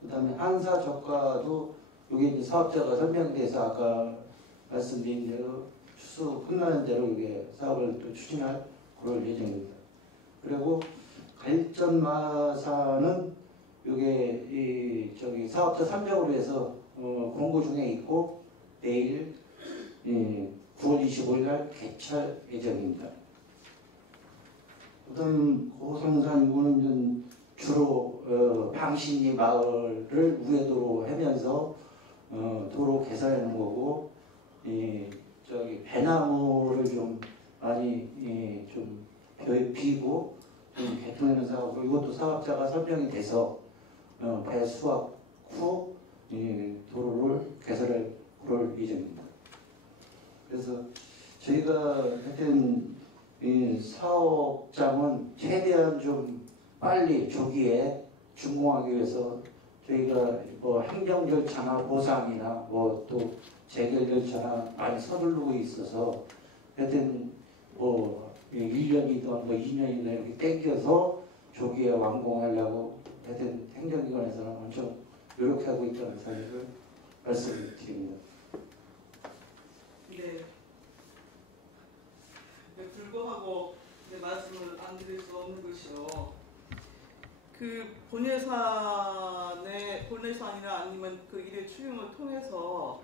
그다음에 한사 저가도 이게 이제 사업자가 선정돼서 아까 말씀드린 대로 추수 끝나는 대로 이게 사업을 또 추진할 그럴 예정입니다. 그리고 갈전마사는 이게 저기 사업자 선정으로 해서 공고 중에 있고 내일 9월 25일 날 개찰 예정입니다. 그다음 고성산 이거는 주로 방신리 마을을 우회도로 하면서 도로 개설하는 거고, 저기 배나무를 좀 많이 좀 비고 좀 개통하는 사업으로 이것도 사업자가 선정이 돼서 배 수확 후 도로를 개설할 그럴 예정입니다. 그래서 저희가 하여튼 사업장은 최대한 좀 빨리 조기에 준공하기 위해서 저희가 뭐 행정 절차나 보상이나 뭐 또 재결 절차나 많이 서두르고 있어서 하여튼 뭐 1년이든 뭐 2년이든 이렇게 땡겨서 조기에 완공하려고 하여튼 행정기관에서는 엄청 노력하고 있다는 사실을 말씀을 드립니다. 네. 불구하고 말씀을 안 드릴 수 없는 것이요. 그 본예산이나 아니면 그 일의 추경을 통해서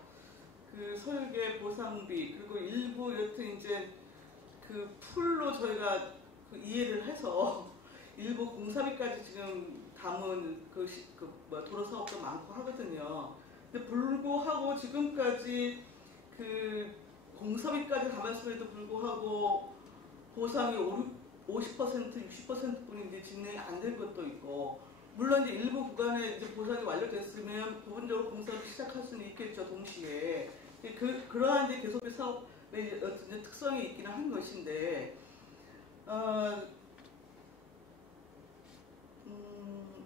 그 설계 보상비 그리고 일부 여튼 이제 그 풀로 저희가 그 이해를 해서 일부 공사비까지 지금 담은 도로 사업도 많고 하거든요. 근데 불구하고 지금까지 그 공사비까지 담았음에도 불구하고 보상이 50%, 60%뿐인데 진행이 안 될 것도 있고, 물론 이제 일부 구간에 이제 보상이 완료됐으면 부분적으로 공사를 시작할 수는 있겠죠, 동시에. 그러한 이제 계속의 사업의 어떤 특성이 있기는 한 것인데,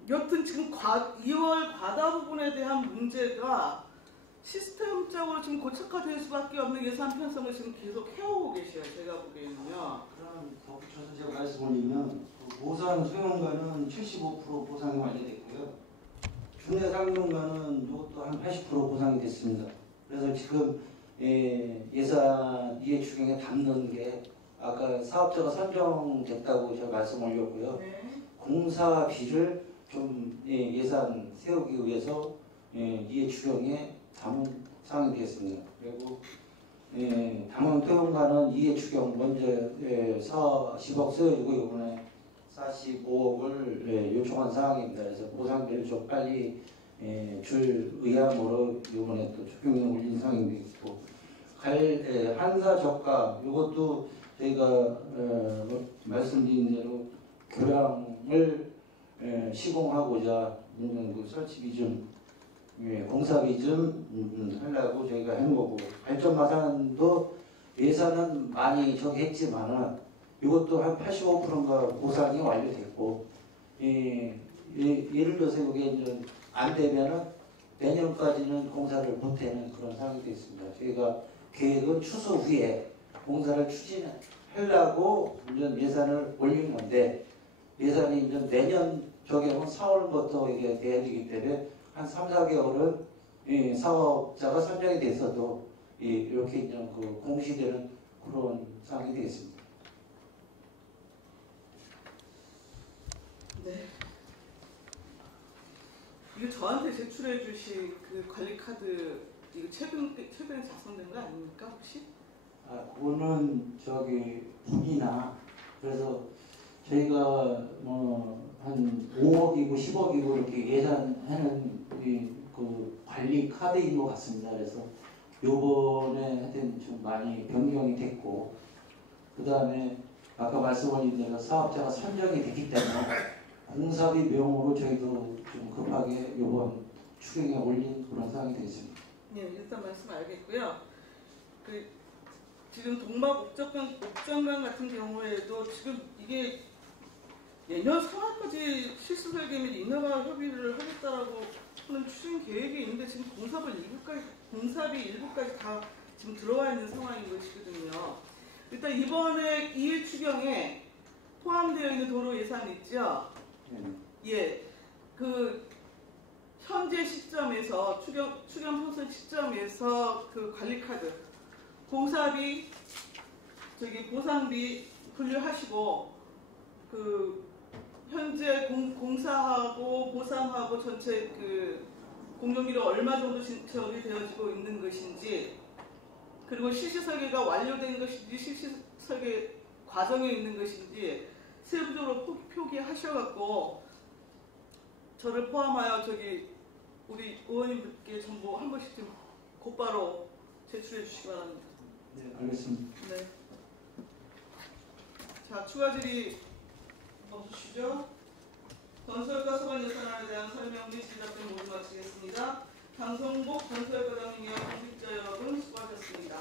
여튼 지금 2월 과다 부분에 대한 문제가 시스템적으로 지금 고착화될 수밖에 없는 예산 편성을 지금 계속 해오고 계셔요. 제가 보기에는요. 그럼 덧붙여서 제가 말씀드리면 모산 소형관은 75% 보상이 완료됐고요. 국내 상용면은 이것도 한 80% 보상이 됐습니다. 그래서 지금 예산 이해 추경에 담는 게 아까 사업자가 선정됐다고 제가 말씀 올렸고요. 네. 공사비를 좀 예산 세우기 위해서 이해 추경에 담은 사항이 되겠습니다. 그리고 당원 퇴원가는 이해 추경 먼저 40억 써가지고 이번에 45억을 요청한 상황입니다. 그래서 보상비를 좀 빨리 줄 의향으로 이번에 또 추경에 올린 상황이 있고 한사 저가 이것도 저희가 말씀드린 대로 교량을 시공하고자 그 설치비 좀 공사비 좀 하려고 저희가 한 거고 발전 마산도 예산은 많이 저기 했지만은 이것도 한 85%인가 보상이 완료됐고 예를 들어서 이게 이제 안 되면은 내년까지는 공사를 못하는 그런 상황이 됐습니다. 저희가 계획은 추수 후에 공사를 추진하려고 이제 예산을 올린 건데 예산이 이제 내년 저게는 4월부터 이게 돼야 되기 때문에 한 3, 4개월은 사업자가 선정이 돼서도 이렇게 이제 그 공시되는 그런 상황이 되겠습니다. 네. 이거 저한테 제출해 주신 그 관리 카드 이거 최근에 작성된 거 아닙니까 혹시? 그거는 저기 분이나 그래서 저희가 한 5억이고 10억이고 이렇게 예산하는 그 관리 카드인 것 같습니다. 그래서 요번에 하여튼 좀 많이 변경이 됐고 그 다음에 아까 말씀드린 대로 사업자가 선정이 됐기 때문에 공사비 비용으로 저희도 좀 급하게 요번 추경에 올린 그런 상황이 되겠습니다. 네, 일단 말씀 알겠고요. 지금 동막 옥정강 같은 경우에도 지금 이게 내년 3월까지 실수 설계 및 인허가 협의를 하겠다라고 하는 추진 계획이 있는데 지금 공사비 일부까지 다 지금 들어와 있는 상황인 것이거든요. 일단 이번에 2일 추경에 포함되어 있는 도로 예산 있죠? 예. 그 현재 시점에서 추경 포선 시점에서 그 관리카드 공사비 보상비 분류하시고 그 현재 공사하고 보상하고 전체 그 공정비로 얼마 정도 지원이 되어지고 있는 것인지 그리고 실시 설계가 완료된 것인지 실시 설계 과정에 있는 것인지 세부적으로 표기하셔갖고 저를 포함하여 우리 의원님들께 정보 한 번씩 좀 곧바로 제출해 주시기 바랍니다. 네, 알겠습니다. 네. 자, 추가 질의 멈추시죠. 건설과 소관 예산안에 대한 설명 및 질의답변 모두 마치겠습니다. 강성복 건설과장님과 공직자 여러분 수고하셨습니다.